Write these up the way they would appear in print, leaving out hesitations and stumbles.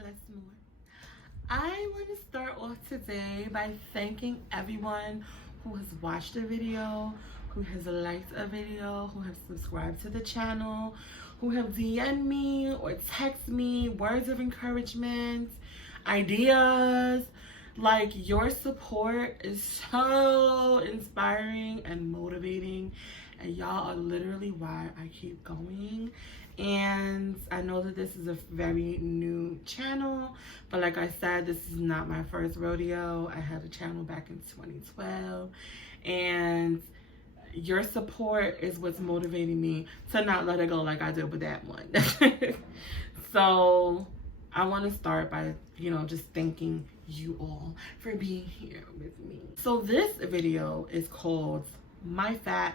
Let's move. I want to start off today by thanking everyone who has watched a video, who has liked a video, who has subscribed to the channel, who have DM'd me or text me words of encouragement, ideas. Like, your support is so inspiring and motivating, and y'all are literally why I keep going. And I know that this is a very new channel, but like I said, this is not my first rodeo. I had a channel back in 2012, and your support is what's motivating me to not let it go like I did with that one. So I want to start by, just thanking you all for being here with me. So this video is called My Fat,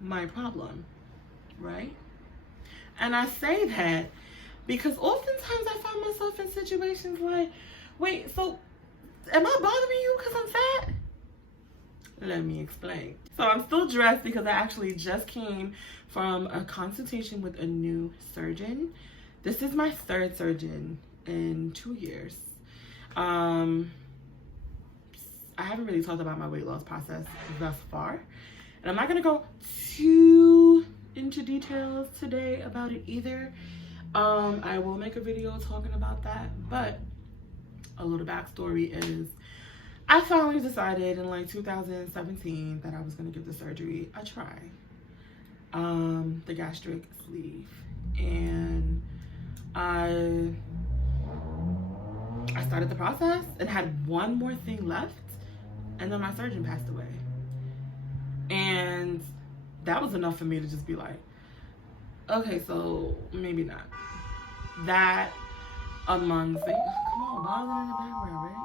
My Problem, right? And I say that because oftentimes I find myself in situations like, wait, so am I bothering you because I'm fat? Let me explain. So I'm still dressed because I actually just came from a consultation with a new surgeon. This is my third surgeon in 2 years. I haven't really talked about my weight loss process thus far. And I'm not going to go too into details today about it either. I will make a video talking about that, but a little backstory is I finally decided in like 2017 that I was going to give the surgery a try, the gastric sleeve, and I started the process and had one more thing left, and then my surgeon passed away. And that was enough for me to just be like, okay, so maybe not. That amongst, come on, bother in the background,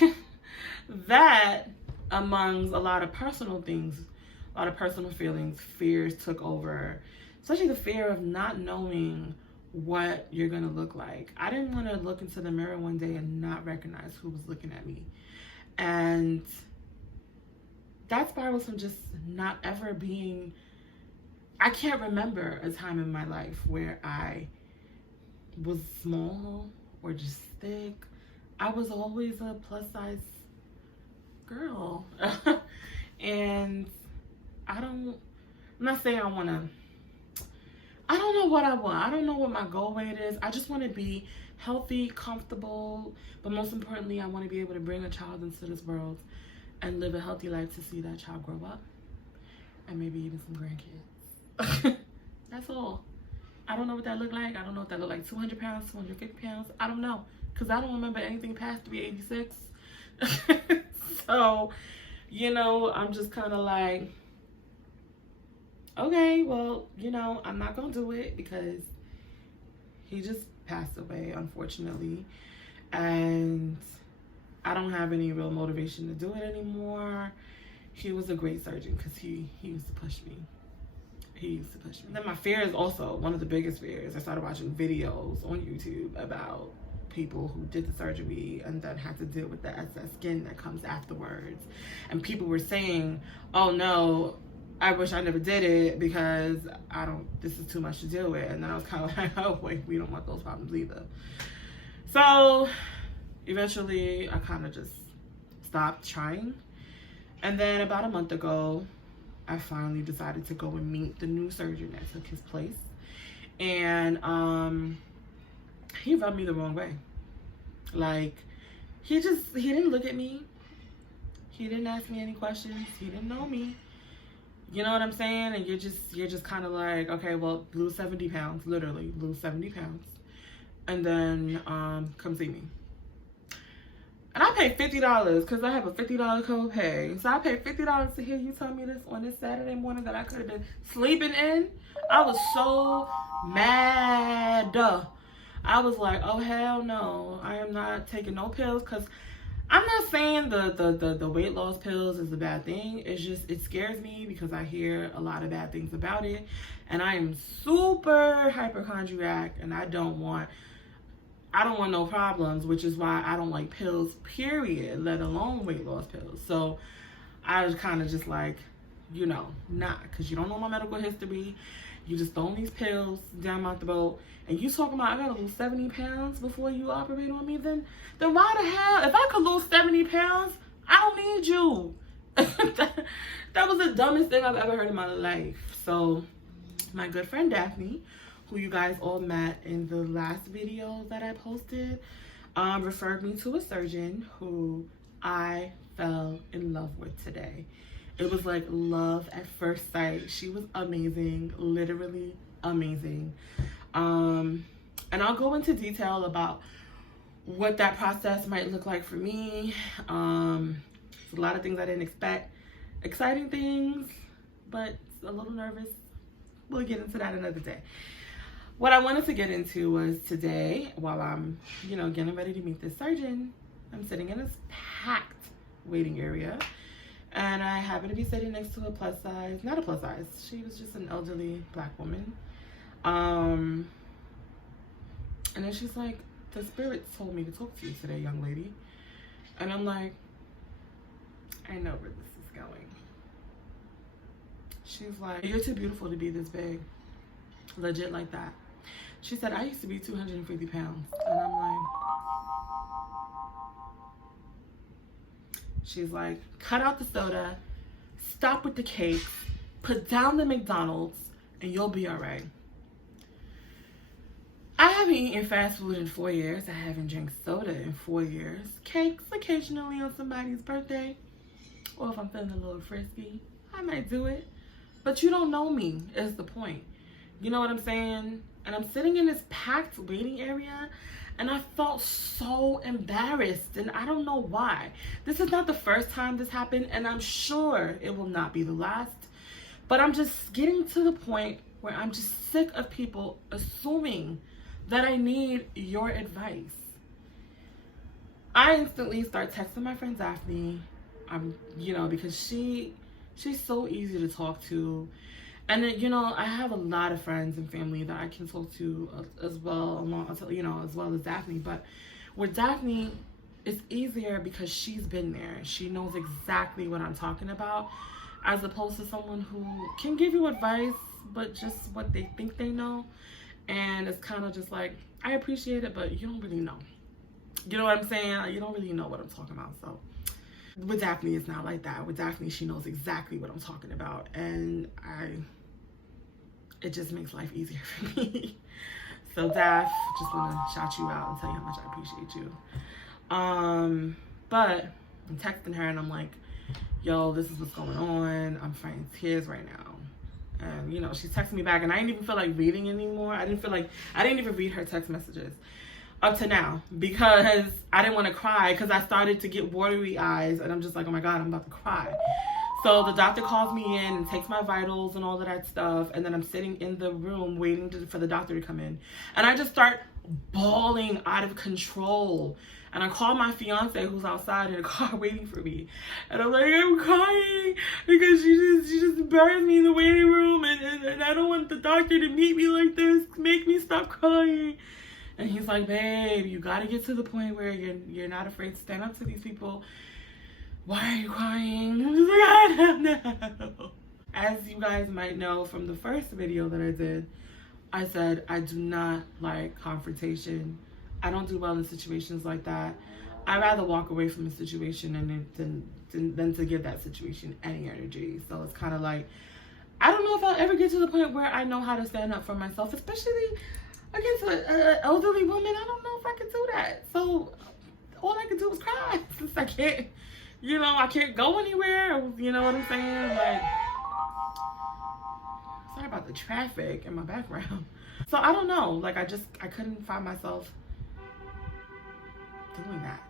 right? That amongst a lot of personal things, a lot of personal feelings, fears took over, especially the fear of not knowing what you're gonna look like. I didn't want to look into the mirror one day and not recognize who was looking at me. And that spirals from just not ever being, I can't remember a time in my life where I was small or just thick. I was always a plus size girl. And I'm not saying I don't know what I want. I don't know what my goal weight is. I just want to be healthy, comfortable, but most importantly, I want to be able to bring a child into this world and live a healthy life to see that child grow up and maybe even some grandkids. That's all. I don't know what that look like. I don't know if that look like 200 pounds, 250 pounds. I don't know, because I don't remember anything past 386. So, I'm just kind of like, okay, well, I'm not going to do it because he just passed away, unfortunately. And I don't have any real motivation to do it anymore. He was a great surgeon because he used to push me. And then my fear is also one of the biggest fears. I started watching videos on YouTube about people who did the surgery and then had to deal with the excess skin that comes afterwards. And people were saying, oh no, I wish I never did it because this is too much to deal with. And then I was kind of like, oh wait, we don't want those problems either. So eventually I kind of just stopped trying. And then about a month ago, I finally decided to go and meet the new surgeon that took his place. And he rubbed me the wrong way. Like, he didn't look at me. He didn't ask me any questions. He didn't know me. You know what I'm saying? And you're just kind of like, okay, well, lose 70 pounds, literally lose 70 pounds. And then come see me. And I paid $50 because I have a $50 copay. So I paid $50 to hear you tell me this on this Saturday morning that I could have been sleeping in. I was so mad. I was like, oh hell no, I am not taking no pills. Because I'm not saying the weight loss pills is a bad thing. It's just, it scares me because I hear a lot of bad things about it. And I am super hypochondriac and I don't want no problems, which is why I don't like pills, period, let alone weight loss pills. So I was kind of just like, not, because you don't know my medical history. You just throwing these pills down my throat and you talking about I gotta lose 70 pounds before you operate on me, then why the hell, if I could lose 70 pounds, I don't need you. That was the dumbest thing I've ever heard in my life. So my good friend Daphne, who you guys all met in the last video that I posted, referred me to a surgeon who I fell in love with today. It was like love at first sight. She was amazing, literally amazing. And I'll go into detail about what that process might look like for me. A lot of things I didn't expect, exciting things, but a little nervous. We'll get into that another day. What I wanted to get into was today, while I'm, getting ready to meet this surgeon, I'm sitting in this packed waiting area, and I happen to be sitting next to a plus size, not a plus size, she was just an elderly Black woman. And then she's like, the spirit told me to talk to you today, young lady. And I'm like, I know where this is going. She's like, you're too beautiful to be this big. Legit like that. She said, I used to be 250 pounds. And I'm like, she's like, cut out the soda, stop with the cakes, put down the McDonald's, and you'll be all right. I haven't eaten fast food in 4 years. I haven't drank soda in 4 years. Cakes occasionally on somebody's birthday. Or if I'm feeling a little frisky, I might do it. But you don't know me, is the point. You know what I'm saying? And I'm sitting in this packed waiting area, and I felt so embarrassed, and I don't know why. This is not the first time this happened, and I'm sure it will not be the last. But I'm just getting to the point where I'm just sick of people assuming that I need your advice. I instantly start texting my friend Daphne, because she's so easy to talk to. And then, I have a lot of friends and family that I can talk to as well, as well as Daphne. But with Daphne, it's easier because she's been there. She knows exactly what I'm talking about, as opposed to someone who can give you advice, but just what they think they know. And it's kind of just like, I appreciate it, but you don't really know. You know what I'm saying? You don't really know what I'm talking about. So with Daphne, it's not like that. With Daphne, she knows exactly what I'm talking about. And it just makes life easier for me. So Daph, just want to shout you out and tell you how much I appreciate you. But I'm texting her and I'm like, yo, this is what's going on. I'm fighting tears right now. And she's texting me back, and I didn't even feel like reading anymore. I didn't even read her text messages up to now, because I didn't want to cry, because I started to get watery eyes, and I'm just like, oh my God, I'm about to cry. So the doctor calls me in and takes my vitals and all of that stuff, and then I'm sitting in the room waiting for the doctor to come in, and I just start bawling out of control. And I call my fiance, who's outside in the car waiting for me. And I'm like, I'm crying because she just embarrassed me in the waiting room. And I don't want the doctor to meet me like this. Make me stop crying. And he's like, babe, you got to get to the point where you're not afraid to stand up to these people. Why are you crying? I'm just like, I don't know. As you guys might know from the first video that I did, I said I do not like confrontation. I don't do well in situations like that. I'd rather walk away from a situation than to give that situation any energy. So it's kind of like, I don't know if I'll ever get to the point where I know how to stand up for myself, especially against an elderly woman. I don't know if I could do that. So all I could do was cry, since I can't, I can't go anywhere. You know what I'm saying? Like, sorry about the traffic in my background. So I don't know. Like, I couldn't find myself doing that.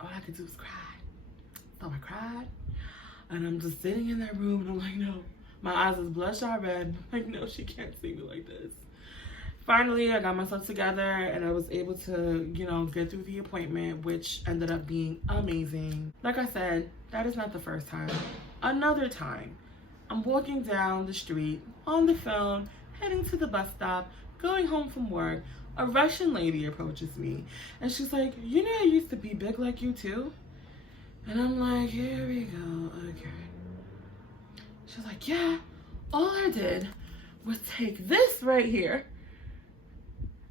All I could do was cry. So I cried, and I'm just sitting in that room, and I'm like, no. My eyes is bloodshot red. I'm like, no, she can't see me like this. Finally, I got myself together, and I was able to, get through the appointment, which ended up being amazing. Like I said, that is not the first time. Another time, I'm walking down the street on the phone, heading to the bus stop, going home from work. A Russian lady approaches me, and she's like, I used to be big like you too? And I'm like, here we go again. She's like, yeah, all I did was take this right here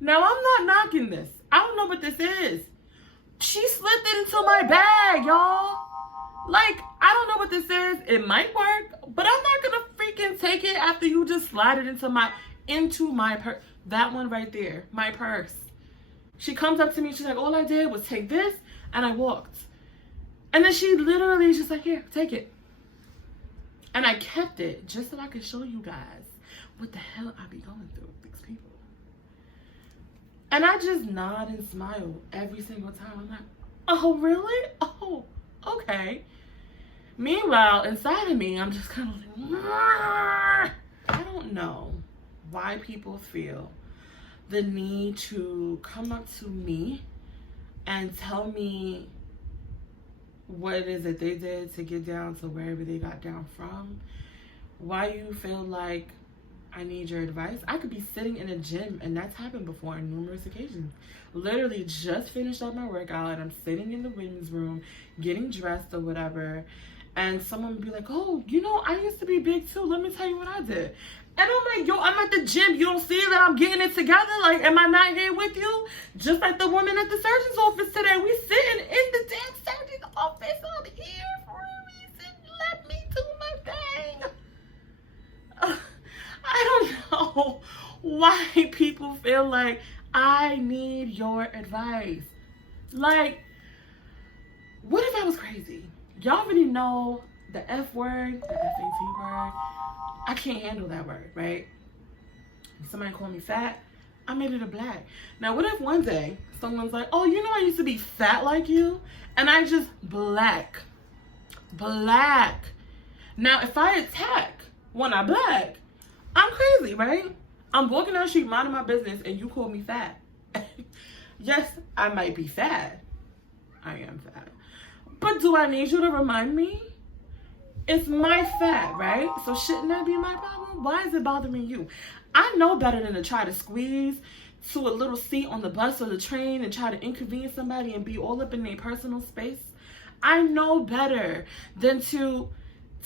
Now, I'm not knocking this. I don't know what this is. She slipped it into my bag, y'all. Like, I don't know what this is. It might work, but I'm not gonna freaking take it after you just slide it into my purse. That one right there, my purse. She comes up to me, she's like, all I did was take this, and I walked. And then she literally is just like, here, take it. And I kept it just so I could show you guys what the hell I be going through with these people. And I just nod and smile every single time. I'm like, oh, really? Oh, okay. Meanwhile, inside of me, I'm just kind of like, I don't know why people feel the need to come up to me and tell me what it is that they did to get down to wherever they got down from. Why you feel like I need your advice. I could be sitting in a gym, and that's happened before on numerous occasions. Literally just finished up my workout, and I'm sitting in the women's room getting dressed or whatever, and someone would be like, oh, you know, I used to be big too. Let me tell you what I did. And I'm like, yo, I'm at the gym. You don't see that I'm getting it together? Like, am I not here with you? Just like the woman at the surgeon's office today. We sitting in the damn surgeon's office. I'm here for a reason. Let me do my thing. I don't know why people feel like I need your advice. Like, what if I was crazy? Y'all already know the F word, the FAT word. I can't handle that word, right? If somebody called me fat, I made it a black. Now, what if one day someone's like, oh, you know, I used to be fat like you, and I just black. Now, if I attack when I'm black, I'm crazy, right? I'm walking down the street, minding my business, and you call me fat. Yes, I might be fat. I am fat. But do I need you to remind me? It's my fat, right? So shouldn't that be my problem? Why is it bothering you? I know better than to try to squeeze to a little seat on the bus or the train and try to inconvenience somebody and be all up in their personal space. I know better than to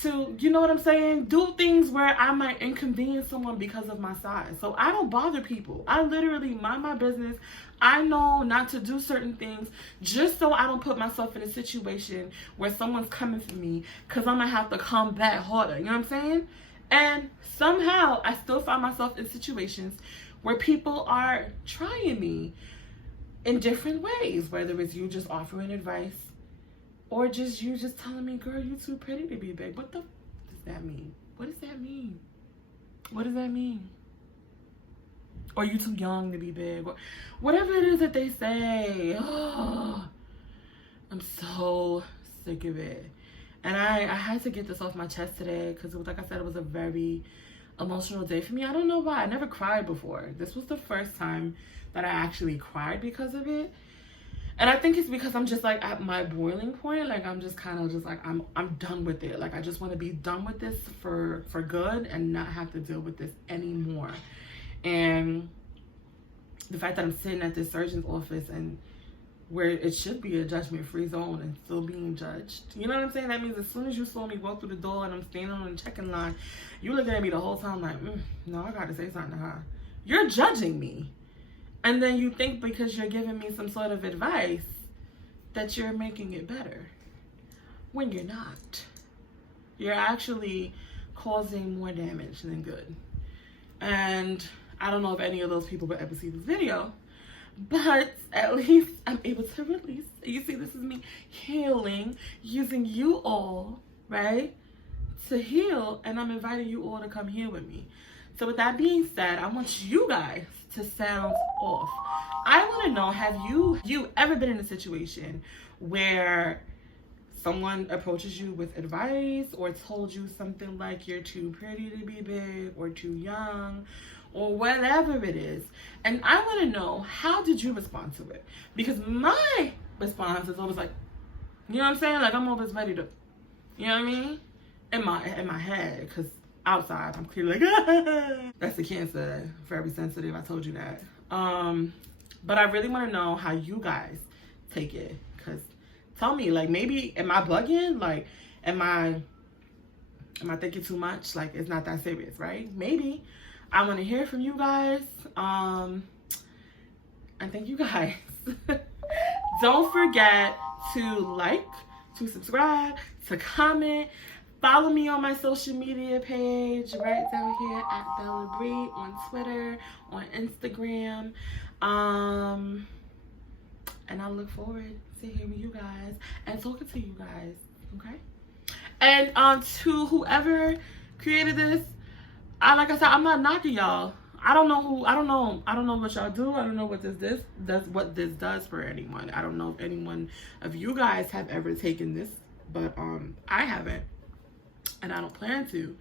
you know what I'm saying, do things where I might inconvenience someone because of my size. So I don't bother people. I literally mind my business. I know not to do certain things just so I don't put myself in a situation where someone's coming for me, because I'm gonna have to come back harder. You know what I'm saying? And somehow I still find myself in situations where people are trying me in different ways, whether it's you just offering advice or just you just telling me, girl, you too pretty to be big. What the does that mean? What does that mean? What does that mean? Or you too young to be big? Or whatever it is that they say. Oh, I'm so sick of it. And I had to get this off my chest today because it was, like I said, it was a very emotional day for me. I don't know why. I never cried before. This was the first time that I actually cried because of it. And I think it's because I'm just like at my boiling point. Like I'm just kind of just like I'm done with it. Like I just want to be done with this for good and not have to deal with this anymore. And the fact that I'm sitting at this surgeon's office and where it should be a judgment-free zone and still being judged. You know what I'm saying? That means as soon as you saw me walk through the door and I'm standing on the check-in line, you looking at me the whole time like, no, I got to say something to her. You're judging me. And then you think because you're giving me some sort of advice that you're making it better. When you're not. You're actually causing more damage than good. And I don't know if any of those people will ever see this video, but at least I'm able to release. You see, this is me healing, using you all, right, to heal, and I'm inviting you all to come heal with me. So with that being said, I want you guys to sound off. I want to know, have you ever been in a situation where someone approaches you with advice or told you something like you're too pretty to be big or too young or whatever it is? And I want to know, how did you respond to it? Because my response is always like, you know what I'm saying? Like I'm always ready to, you know what I mean? In my head, because outside I'm clearly like, that's the Cancer, very sensitive, I told you that. But I really want to know how you guys take it, because tell me, like, maybe am I bugging? Like, am I thinking too much? Like, it's not that serious, right? Maybe. I want to hear from you guys. And thank you guys. Don't forget to like, to subscribe, to comment. Follow me on my social media page right down here at Bella Bree on Twitter, on Instagram. And I look forward to hearing you guys and talking to you guys. Okay? And to whoever created this, like I said, I'm not knocking y'all. I don't know what y'all do. I don't know what this does for anyone. I don't know if anyone of you guys have ever taken this, but I haven't, and I don't plan to.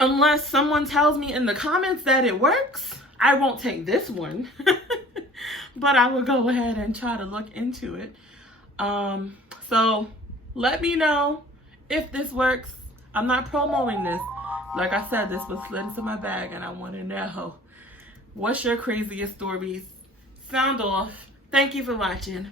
Unless someone tells me in the comments that it works, I won't take this one. But I will go ahead and try to look into it. So let me know if this works. I'm not promoting this. Like I said, this was slid into my bag and I want to know, what's your craziest stories? Sound off. Thank you for watching.